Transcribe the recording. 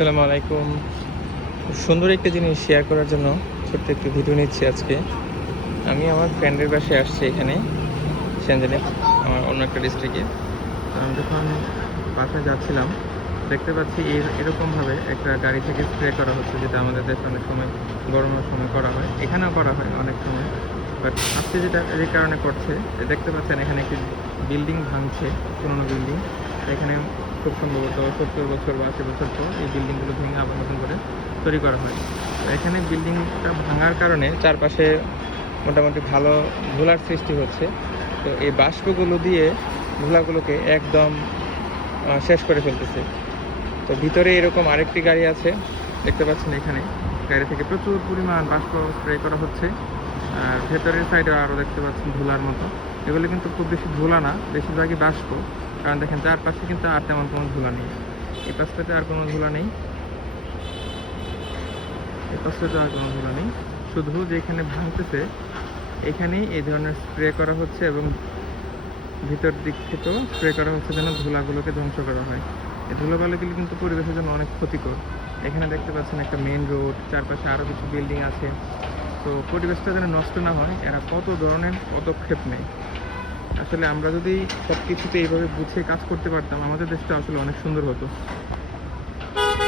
আসসালামু আলাইকুম। সুন্দর একটা জিনিস শেয়ার করার জন্য ছোট্ট একটি ভিডিও নিচ্ছি আজকে। আমি আমার ফ্রেন্ডের বাসায় আসছি এখানে, সেনজেনে, আমার অন্য একটা ডিস্ট্রিক্টে আমি যখন বাসায় যাচ্ছিলাম, দেখতে পাচ্ছি এর এরকমভাবে একটা গাড়ি থেকে স্প্রে করা হচ্ছে, যেটা আমাদের দেশে অনেক সময় গরমের সময় করা হয়। এখানেও করা হয় অনেক সময়। বাট আজকে যেটা এই কারণে করছে দেখতে পাচ্ছেন এখানে একটি বিল্ডিং ভাঙছে, পুরোনো বিল্ডিং এখানে খুব সম্ভবত সত্তর বছর বা আশি বছর পর এই বিল্ডিংগুলো ভেঙে আবার নতুন করে তৈরি করা হয়। তো এখানে বিল্ডিংটা ভাঙার কারণে চারপাশে মোটামুটি ভালো ধুলার সৃষ্টি হচ্ছে। তো এই বাষ্পগুলো দিয়ে ধুলাগুলোকে একদম শেষ করে ফেলতেছে। তো ভিতরে এরকম আরেকটি গাড়ি আছে, দেখতে পাচ্ছেন এখানে। গাড়ি থেকে প্রচুর পরিমাণ বাষ্প স্প্রে করা হচ্ছে। আর ভেতরের সাইডে আরও দেখতে পাচ্ছেন ধুলার মতো। এগুলো কিন্তু খুব বেশি ধুলা না, বেশিরভাগই বাষ্প। কারণ দেখেন, চারপাশে কিন্তু আর তেমন কোনো ধুলা নেই। এই পাশটাতে আর কোনো ধুলা নেই। এই পাশটাতে আর কোনো ধুলা নেই। শুধু যেখানে ভাঙতেছে, এখানেই এই ধরনের স্প্রে করা হচ্ছে এবং ভিতর দিক থেকেও স্প্রে করা হচ্ছে যেন ধুলাগুলোকে ধ্বংস করা হয়। এই ধুলোবালিগুলি কিন্তু পরিবেশের জন্য অনেক ক্ষতিকর। এখানে দেখতে পাচ্ছেন একটা মেইন রোড চারপাশে আরও কিছু বিল্ডিং আছে। তো পরিবেশটা যেন নষ্ট না হয়, এরা কত ধরনের পদক্ষেপ নেয়। আসলে আমরা যদি সব কিছুতে এইভাবে বুঝে কাজ করতে পারতাম, আমাদের দেশটা আসলে অনেক সুন্দর হতো।